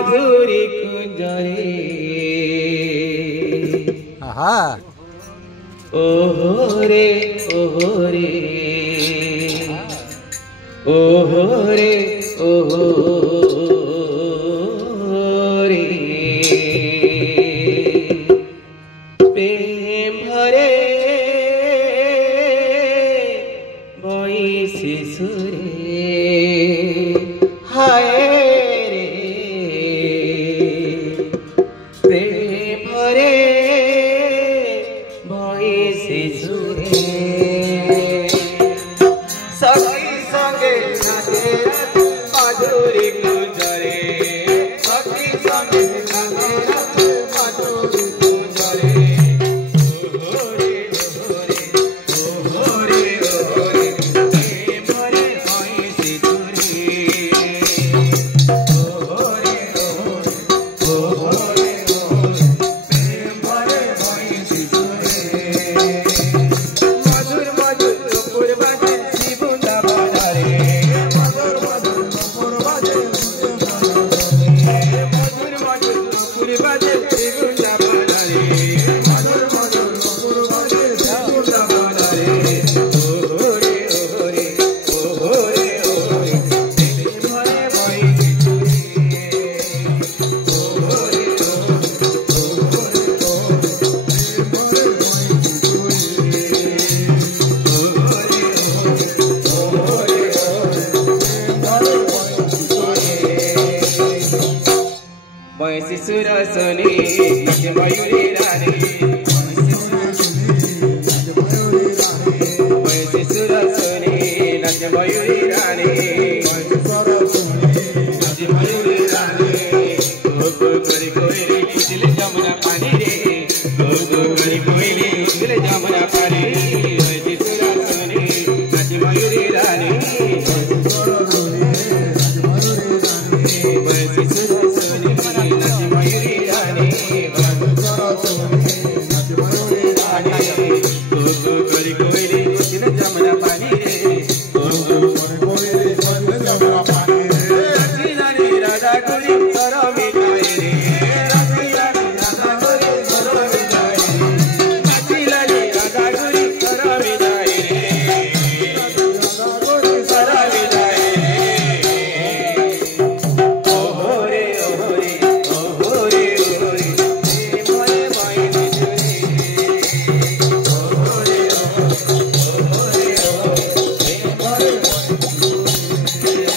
मधुरी कुंजरे आहा ओहो रे ओहो रे ओहो रे ओहो रे प्रेम भरे बइसी सुरे हाय रे प्रेम भरे बइसी सुरे सखी संगे नाचे मधुरी कुंजरे सखी संगे नाचे मधुरी कुंजरे ओहो रे ओहो रे ओहो रे प्रेम भरे बइसी सुरे ओहो रे ओहो रे प्रेम भरे बइसी सुरे मधुर मधुर नुपुर बाजे जीवुंदा बाजारे मधुर मधुर नुपुर बाजे मधुर मधुर नुपुर बाजे जीवुंदा बाजारे मधुर मधुर नुपुर बाजे जीवुंदा बाजारे ओहो रे ओहो रे ओहो रे ओहो रे प्रेम भरे बइसी सुरे ओहो रे बइसी सुर सुनी नाच मयूरी रानी बइसी सुर सुनी नाच मयूरी रानी नाच मयूरी रानी गो गो करी कोयली दिल जमुना पानी रे गो गो करी कोयली दिल जमुना पानी बइसी सुर सुनी नाच मयूरी रानी बइसी सुर सुनी नाच मयूरी रानी गो गो करी कोयली दिल जमुना पानी रे गो गो करी कोयली दिल जमुना पानी रे रची रानी राधा गुरी सरो मिठाई रे रची रानी राधा गुरी सरो मिठाई रे रची रानी राधा गुरी सरो मिठाई रे सरो मिठाई ओहो रे ओहो रे ओहो रे ओहो रे प्रेम भरे बइसी सुरे ओहो रे ओहो रे ओहो प्रेम भरे बइसी सुरे